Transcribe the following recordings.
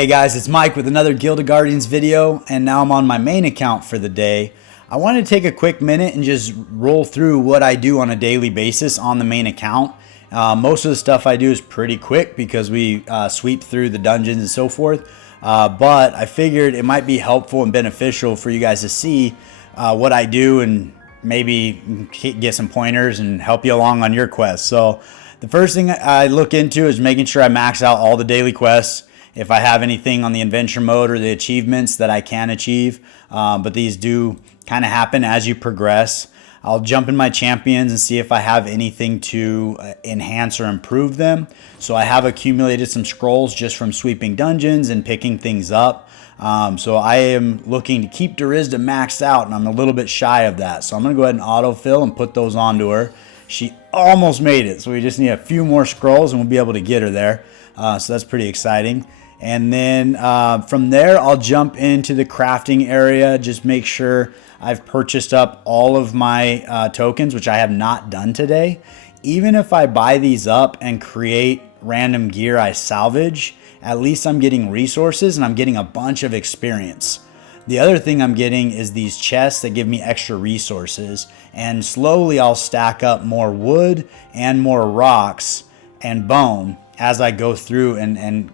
Hey guys, it's Mike with another Guild of Guardians video, and now I'm on my main account for the day. I wanted to take a quick minute and just roll through what I do on a daily basis on the main account. Most of the stuff I do is pretty quick because we sweep through the dungeons and so forth, but I figured it might be helpful and beneficial for you guys to see what I do and maybe get some pointers and help you along on your quest. So the first thing I look into is making sure I max out all the daily quests. If I have anything on the adventure mode or the achievements that I can achieve, but these do kind of happen as you progress. I'll jump in my champions and see if I have anything to enhance or improve them. So I have accumulated some scrolls just from sweeping dungeons and picking things up. So I am looking to keep Durizda maxed out, and I'm a little bit shy of that. So I'm going to go ahead and autofill and put those onto her. She almost made it, so we just need a few more scrolls and we'll be able to get her there. So that's pretty exciting. And then from there, I'll jump into the crafting area. Just make sure I've purchased up all of my tokens, which I have not done today. Even if I buy these up and create random gear I salvage, at least I'm getting resources and I'm getting a bunch of experience. The other thing I'm getting is these chests that give me extra resources. And slowly I'll stack up more wood and more rocks and bone as I go through and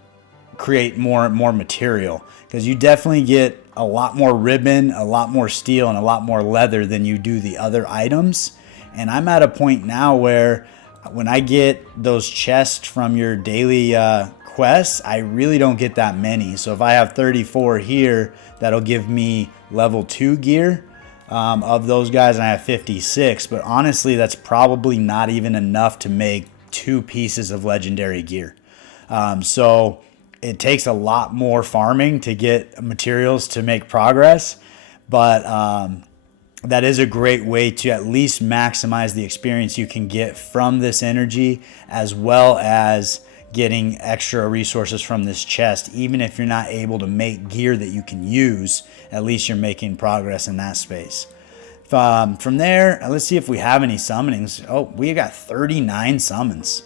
create more material, because you definitely get a lot more ribbon, a lot more steel, and a lot more leather than you do the other items. And I'm at a point now where when I get those chests from your daily quests, I really don't get that many. So if I have 34 here, that'll give me level 2 gear of those guys, and I have 56. But honestly, that's probably not even enough to make 2 pieces of legendary gear. So it takes a lot more farming to get materials to make progress, but that is a great way to at least maximize the experience you can get from this energy, as well as getting extra resources from this chest. Even if you're not able to make gear that you can use, at least you're making progress in that space. From there, let's see if we have any summonings. Oh, we got 39 summons.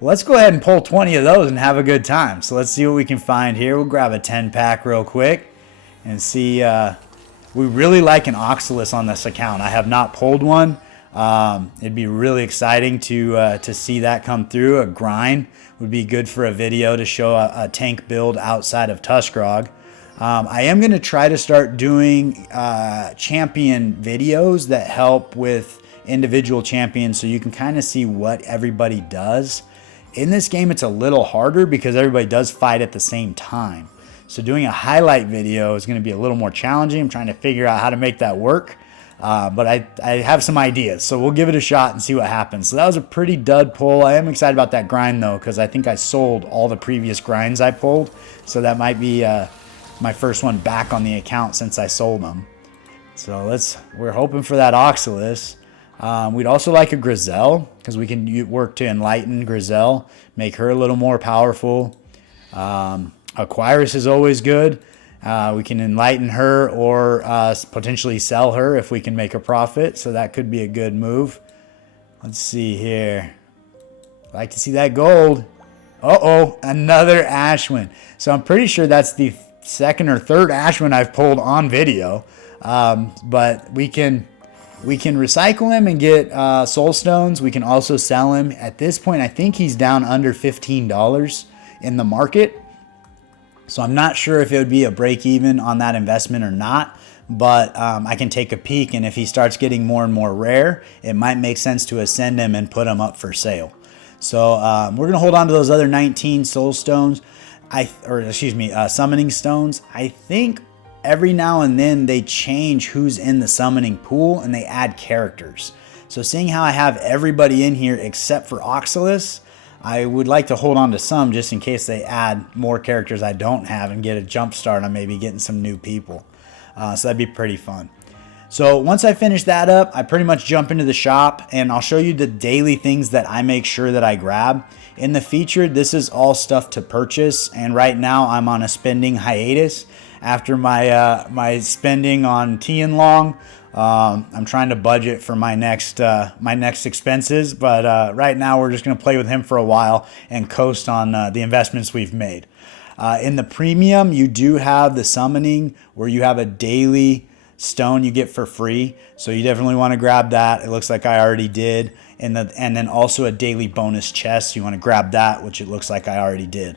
Let's go ahead and pull 20 of those and have a good time. So let's see what we can find here. We'll grab a 10-pack real quick and see. We really like an Oxalis on this account. I have not pulled one. It'd be really exciting to see that come through. A grind would be good for a video to show a tank build outside of Tuskarog. I am going to try to start doing champion videos that help with individual champions, so you can kind of see what everybody does. In this game, it's a little harder because everybody does fight at the same time. So doing a highlight video is going to be a little more challenging. I'm trying to figure out how to make that work. But I have some ideas, so we'll give it a shot and see what happens. So that was a pretty dud pull. I am excited about that grind, though, because I think I sold all the previous grinds I pulled. So that might be my first one back on the account since I sold them. So we're hoping for that Oxalis. We'd also like a Grizel, because we can work to enlighten Grizel, make her a little more powerful. Aquirus is always good. We can enlighten her or potentially sell her if we can make a profit. So that could be a good move. Let's see here. I'd like to see that gold. Uh-oh, another Ashwin. So I'm pretty sure that's the second or third Ashwin I've pulled on video. But we can recycle him and get soul stones. We can also sell him. At this point, I think he's down under $15 in the market. So I'm not sure if it would be a break even on that investment or not, but I can take a peek, and if he starts getting more and more rare, it might make sense to ascend him and put him up for sale. So we're going to hold on to those other 19 soul stones, summoning stones. I think every now and then they change who's in the summoning pool and they add characters. So seeing how I have everybody in here except for Oxalis, I would like to hold on to some just in case they add more characters I don't have and get a jump start on maybe getting some new people. So that'd be pretty fun. So once I finish that up, I pretty much jump into the shop, and I'll show you the daily things that I make sure that I grab. In the featured, this is all stuff to purchase, and right now I'm on a spending hiatus after my spending on Tianlong. I'm trying to budget for my next expenses, but right now we're just going to play with him for a while and coast on the investments we've made. In the premium, you do have the summoning where you have a daily stone you get for free. So you definitely want to grab that. It looks like I already did. And then also a daily bonus chest. You want to grab that, which it looks like I already did.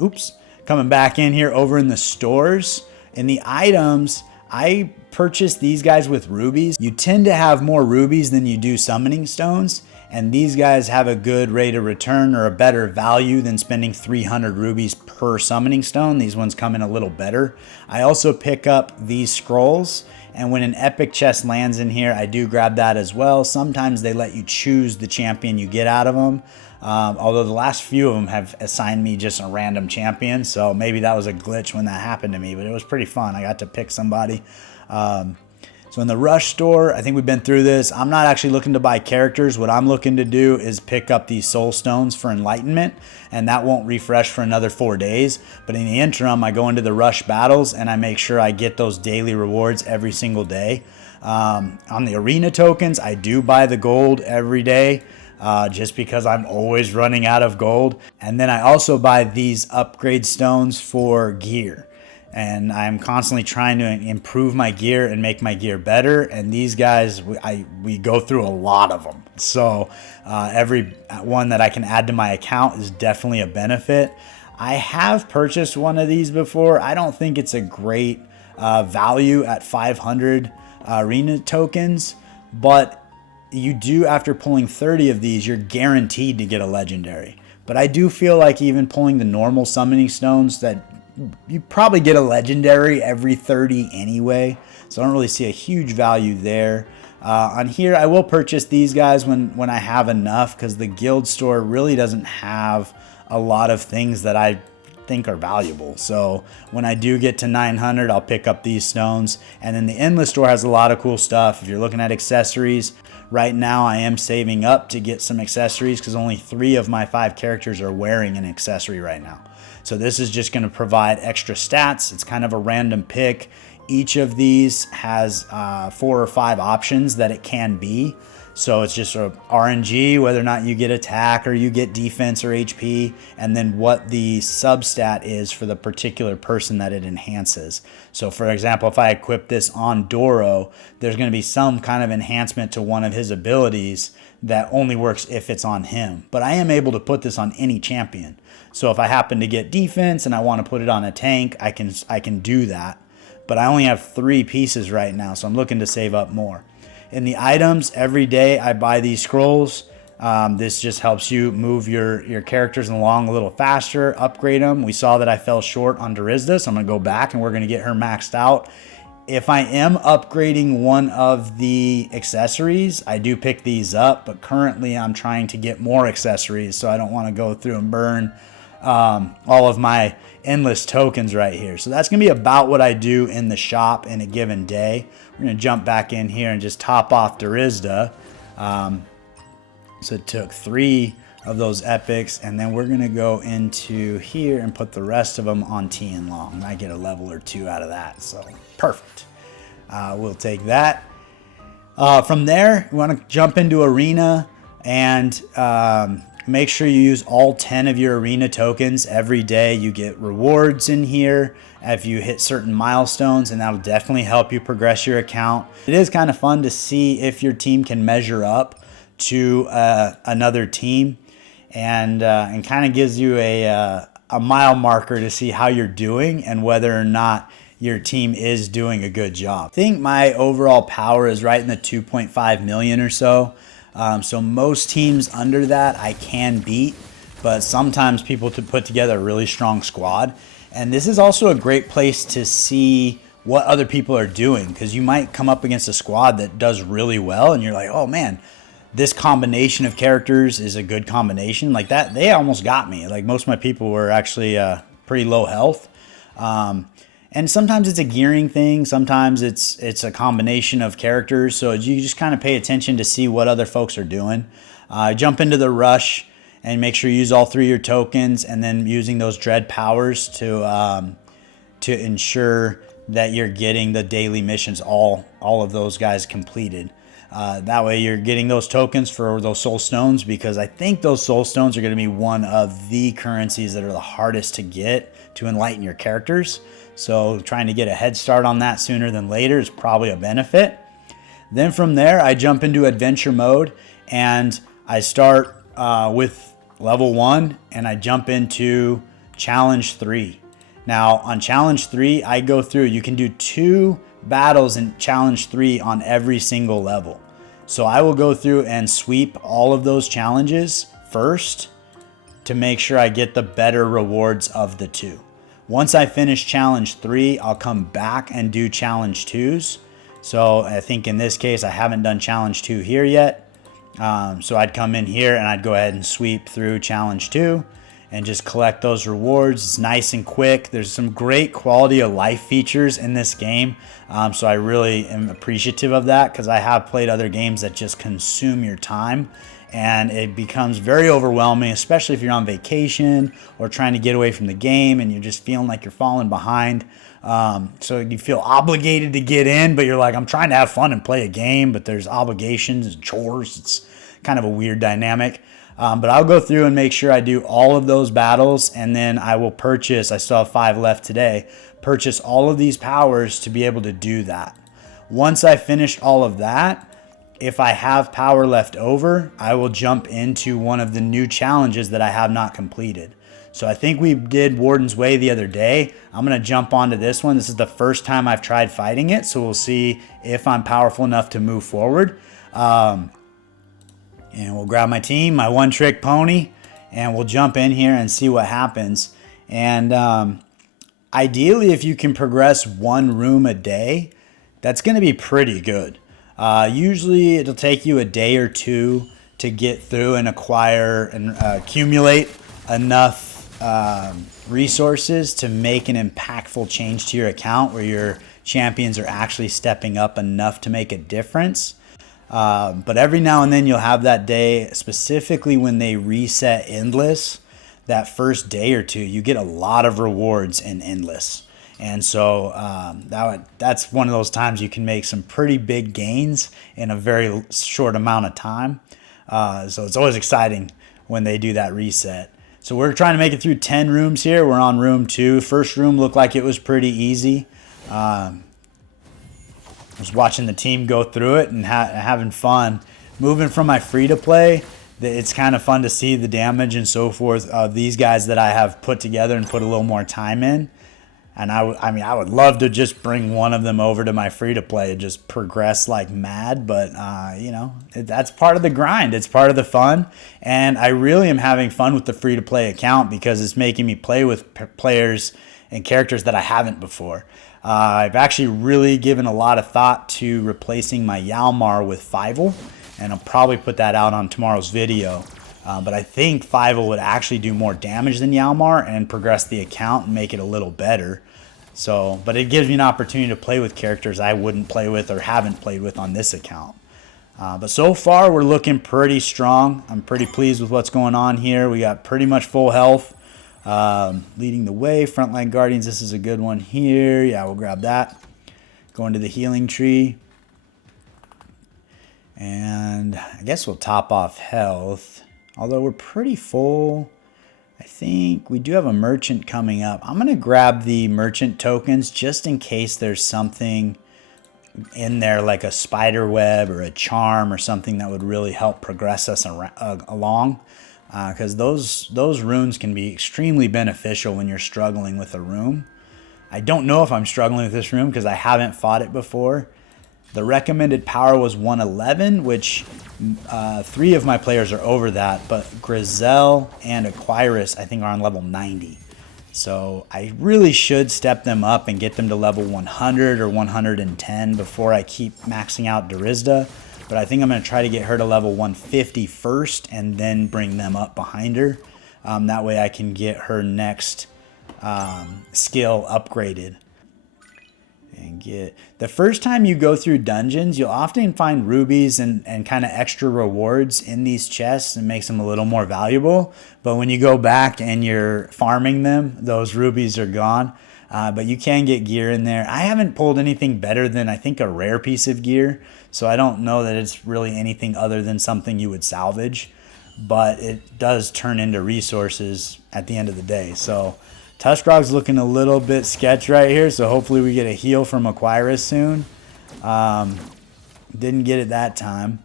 Oops. Coming back in here over in the stores. In the items, I purchased these guys with rubies. You tend to have more rubies than you do summoning stones. And these guys have a good rate of return or a better value than spending 300 rubies per summoning stone. These ones come in a little better. I also pick up these scrolls, and when an epic chest lands in here, I do grab that as well. Sometimes they let you choose the champion you get out of them. Although the last few of them have assigned me just a random champion, so maybe that was a glitch when that happened to me, but it was pretty fun. I got to pick somebody. So in the Rush store, I think we've been through this. I'm not actually looking to buy characters. What I'm looking to do is pick up these soul stones for enlightenment, and that won't refresh for another 4 days. But in the interim, I go into the Rush battles and I make sure I get those daily rewards every single day. On the arena tokens, I do buy the gold every day. Just because I'm always running out of gold. And then I also buy these upgrade stones for gear. And I'm constantly trying to improve my gear and make my gear better. And these guys, we go through a lot of them. So every one that I can add to my account is definitely a benefit. I have purchased one of these before. I don't think it's a great value at 500 arena tokens, but you do, after pulling 30 of these, you're guaranteed to get a legendary. But I do feel like even pulling the normal summoning stones, that you probably get a legendary every 30 anyway. So I don't really see a huge value there. On here, I will purchase these guys when I have enough, because the guild store really doesn't have a lot of things that I think are valuable. So when I do get to 900, I'll pick up these stones. And then the endless store has a lot of cool stuff. If you're looking at accessories, right now I am saving up to get some accessories, because only 3 of my 5 characters are wearing an accessory right now. So this is just going to provide extra stats. It's kind of a random pick. Each of these has 4 or 5 options that it can be. So it's just a RNG, whether or not you get attack or you get defense or HP, and then what the substat is for the particular person that it enhances. So for example, if I equip this on Doro, there's going to be some kind of enhancement to one of his abilities that only works if it's on him. But I am able to put this on any champion. So if I happen to get defense and I want to put it on a tank, I can do that. But I only have 3 pieces right now, so I'm looking to save up more. In the items, every day I buy these scrolls. This just helps you move your characters along a little faster, upgrade them. We saw that I fell short on Durizda, so I'm going to go back and we're going to get her maxed out. If I am upgrading one of the accessories, I do pick these up, but currently I'm trying to get more accessories, so I don't want to go through and burn all of my endless tokens right here. So that's going to be about what I do in the shop in a given day. We're going to jump back in here and just top off Durizda. So it took 3 of those epics, and then we're going to go into here and put the rest of them on Tianlong. I get a level or 2 out of that, so perfect. We'll take that. From there, we want to jump into Arena and make sure you use all 10 of your arena tokens every day. You get rewards in here if you hit certain milestones, and that'll definitely help you progress your account. It is kind of fun to see if your team can measure up to another team, and kind of gives you a mile marker to see how you're doing and whether or not your team is doing a good job. I think my overall power is right in the 2.5 million or so. So most teams under that I can beat, but sometimes people to put together a really strong squad. And this is also a great place to see what other people are doing, because you might come up against a squad that does really well and you're like, oh man, this combination of characters is a good combination. Like that, they almost got me. Like most of my people were actually pretty low health. And sometimes it's a gearing thing. Sometimes it's a combination of characters. So you just kind of pay attention to see what other folks are doing. Jump into the rush and make sure you use all 3 of your tokens, and then using those dread powers to ensure that you're getting the daily missions, all of those guys completed. That way you're getting those tokens for those soul stones, because I think those soul stones are going to be one of the currencies that are the hardest to get to enlighten your characters. So trying to get a head start on that sooner than later is probably a benefit. Then from there, I jump into adventure mode, and I start with level 1, and I jump into challenge 3. Now on challenge 3, I go through, you can do 2 battles in challenge 3 on every single level. So I will go through and sweep all of those challenges first to make sure I get the better rewards of the 2. Once I finish challenge 3, I'll come back and do challenge 2s. So I think in this case, I haven't done challenge 2 here yet. So I'd come in here and I'd go ahead and sweep through challenge 2 and just collect those rewards. It's nice and quick. There's some great quality of life features in this game. So I really am appreciative of that, because I have played other games that just consume your time, and it becomes very overwhelming, especially if you're on vacation or trying to get away from the game and you're just feeling like you're falling behind. So you feel obligated to get in, but you're like, I'm trying to have fun and play a game, but there's obligations and chores. It's kind of a weird dynamic. But I'll go through and make sure I do all of those battles, and then I will purchase, I still have 5 left today, purchase all of these powers to be able to do that. Once I finish all of that, if I have power left over, I will jump into one of the new challenges that I have not completed. So I think we did Warden's Way the other day. I'm going to jump onto this one. This is the first time I've tried fighting it, so we'll see if I'm powerful enough to move forward. And we'll grab my team, my one-trick pony, and we'll jump in here and see what happens. And ideally, if you can progress 1 room a day, that's going to be pretty good. Usually, it'll take you a day or 2 to get through and acquire and accumulate enough resources to make an impactful change to your account where your champions are actually stepping up enough to make a difference. But every now and then you'll have that day, specifically when they reset Endless, that first day or 2, you get a lot of rewards in Endless. And so that's one of those times you can make some pretty big gains in a very short amount of time. So it's always exciting when they do that reset. So we're trying to make it through 10 rooms here. We're on room 2. First room looked like it was pretty easy. I was watching the team go through it and having fun. Moving from my free-to-play, it's kind of fun to see the damage and so forth of these guys that I have put together and put a little more time in. And I would love to just bring one of them over to my free-to-play and just progress like mad. But, that's part of the grind. It's part of the fun. And I really am having fun with the free-to-play account because it's making me play with players and characters that I haven't before. I've actually really given a lot of thought to replacing my Yalmar with Fievel, and I'll probably put that out on tomorrow's video. But I think Fievel would actually do more damage than Yalmar and progress the account and make it a little better. But it gives me an opportunity to play with characters I wouldn't play with or haven't played with on this account. But so far, we're looking pretty strong. I'm pretty pleased with what's going on here. We got pretty much full health. Leading the way, Frontline Guardians, this is a good one here. Yeah, we'll grab that. Going to the healing tree. And I guess we'll top off health. Although we're pretty full. I think we do have a merchant coming up. I'm going to grab the merchant tokens just in case there's something in there like a spider web or a charm or something that would really help progress us along. Because those runes can be extremely beneficial when you're struggling with a room. I don't know if I'm struggling with this room because I haven't fought it before. The recommended power was 111, which 3 of my players are over that, but Grizel and Aquirus I think are on level 90. So I really should step them up and get them to level 100 or 110 before I keep maxing out Durizda. But I think I'm going to try to get her to level 150 first and then bring them up behind her. That way I can get her next skill upgraded. And the first time you go through dungeons, you'll often find rubies and kind of extra rewards in these chests and makes them a little more valuable. But when you go back and you're farming them, those rubies are gone. But you can get gear in there. I haven't pulled anything better than I think a rare piece of gear. So I don't know that it's really anything other than something you would salvage, but it does turn into resources at the end of the day. So Tuskrog's looking a little bit sketch right here, so hopefully we get a heal from Aquyrus soon. Didn't get it that time.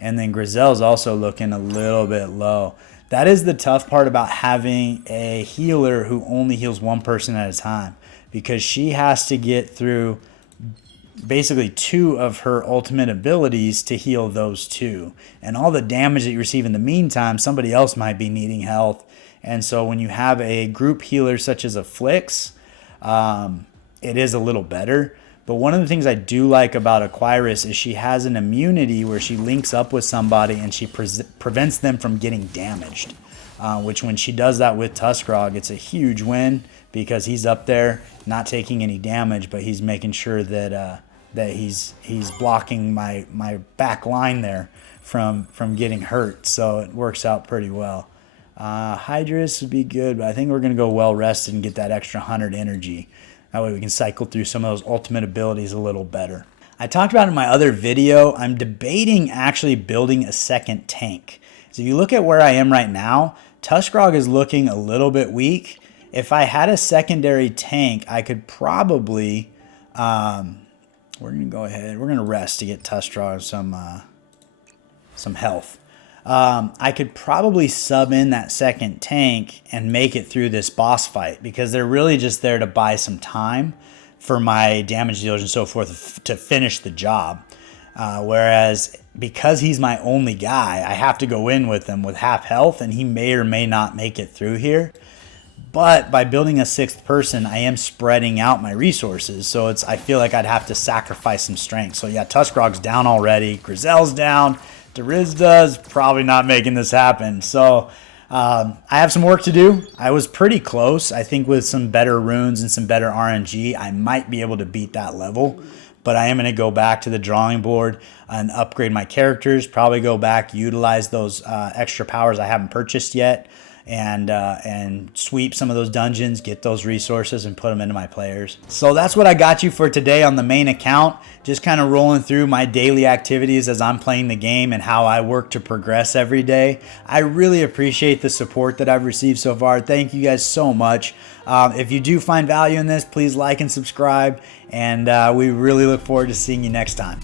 And then Grizel's also looking a little bit low. That is the tough part about having a healer who only heals one person at a time, because she has to get through basically 2 of her ultimate abilities to heal those 2. And all the damage that you receive in the meantime, somebody else might be needing health. And so when you have a group healer such as a Flix, it is a little better. But one of the things I do like about Aquyrus is she has an immunity where she links up with somebody and she prevents them from getting damaged. Which when she does that with Tuskrog, it's a huge win, because he's up there not taking any damage, but he's making sure that he's blocking my back line there from getting hurt. So it works out pretty well. Hydrus would be good, but I think we're going to go well rested and get that extra 100 energy. That way we can cycle through some of those ultimate abilities a little better. I talked about in my other video, I'm debating actually building a second tank. So if you look at where I am right now, Tuskrog is looking a little bit weak. If I had a secondary tank, I could probably, we're going to go ahead, we're going to rest to get Tuskrog some health. I could probably sub in that second tank and make it through this boss fight, because they're really just there to buy some time for my damage dealers and so forth to finish the job. Whereas because he's my only guy, I have to go in with him with half health, and he may or may not make it through here. But by building a 6th person, I am spreading out my resources. So I feel like I'd have to sacrifice some strength. So yeah, Tuskrog's down already. Grizel's down. Darizda's probably not making this happen. So I have some work to do. I was pretty close. I think with some better runes and some better RNG, I might be able to beat that level. But I am going to go back to the drawing board and upgrade my characters. Probably go back, utilize those extra powers I haven't purchased yet, and sweep some of those dungeons, get those resources, and put them into my players. So that's what I got you for today on the main account. Just kind of rolling through my daily activities as I'm playing the game and how I work to progress every day. I really appreciate the support that I've received so far. Thank you guys so much. If you do find value in this, please like and subscribe, and we really look forward to seeing you next time.